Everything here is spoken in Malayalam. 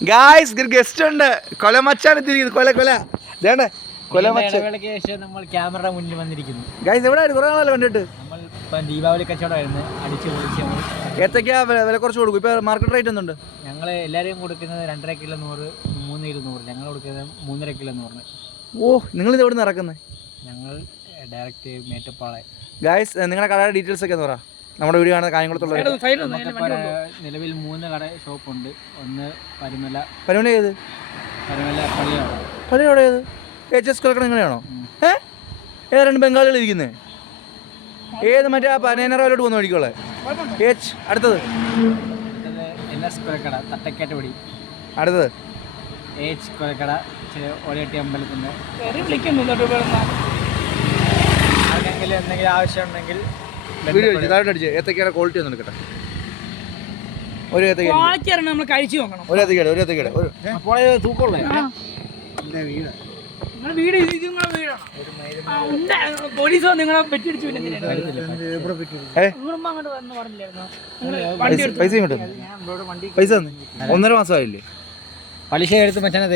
ഗായ്സ് ഗസ്റ്റ് ഉണ്ട്. കൊലമച്ചാണ് തിരിക്കുന്നത്. കൊല വേണ്ടേ നമ്മൾ ക്യാമറ മുന്നിൽ വന്നിരിക്കുന്നു. ഗായ്സ് എവിടെ കുറെ നാളല്ലോ കണ്ടിട്ട്. നമ്മൾ ഇപ്പം ദീപാവലി കച്ചവടമായിരുന്നു, അടിച്ച് പൊളിച്ച്. ഏത്തയ്ക്ക വില കുറച്ച് കൊടുക്കും. ഇപ്പൊ മാർക്കറ്റ് റേറ്റ് എന്തുണ്ട്? ഞങ്ങൾ എല്ലാവരെയും കൊടുക്കുന്നത് 2.5 കിലോ 100, 3 കിലോ 100. ഞങ്ങൾ കൊടുക്കുന്നത് 3.5 കിലോ 100. ഓ, നിങ്ങൾ ഇത് എവിടെ നിന്ന് ഇറക്കുന്നത്? ഞങ്ങൾ ഡയറക്റ്റ് മേറ്റപ്പാളെ. ഗായ്സ് നിങ്ങളുടെ കടയുടെ ഡീറ്റെയിൽസ് ഒക്കെ എന്ന് പറ. നമ്മുടെ വീഡിയോ കാണുന്ന കായംകുളത്തുള്ള നിലവിൽ 3 കട ഷോപ്പുണ്ട്. ഒന്ന് പരുമല ഏത് പള്ളിയോടെ ഏത് HS കൊലക്കട നിങ്ങളെയാണോ? ഏതാണ്ട് ബംഗാളികൾ ഇരിക്കുന്നത് ഏത്? മറ്റേ ആ പനേനറയിലോട്ട് പോകുന്ന വഴിക്കുള്ളേ അടുത്തത് NS കൊലക്കട തട്ടക്കാട്ടുപടി. അടുത്തത് AH കൊലക്കട ഒളിയട്ടി അമ്പലത്തിൻ്റെ. ആർക്കെങ്കിലും എന്തെങ്കിലും ആവശ്യമുണ്ടെങ്കിൽ വീഡിയോ അടിച്ച് ഏത്തക്കയുടെ ക്വാളിറ്റി ഒന്നും എടുക്കട്ടെ. ഒരു ഏത്തക്ക നമ്മൾ കഴിച്ചു നോക്കണം. ഒരു ഏത്തക്കയുടെ തൂക്കമുള്ള വീട് പോലീസോ നിങ്ങളെ പെറ്റിടിച്ചു. പൈസ 1.5 മാസമായില്ലേ? പലിശ എടുത്ത് മച്ചാനെ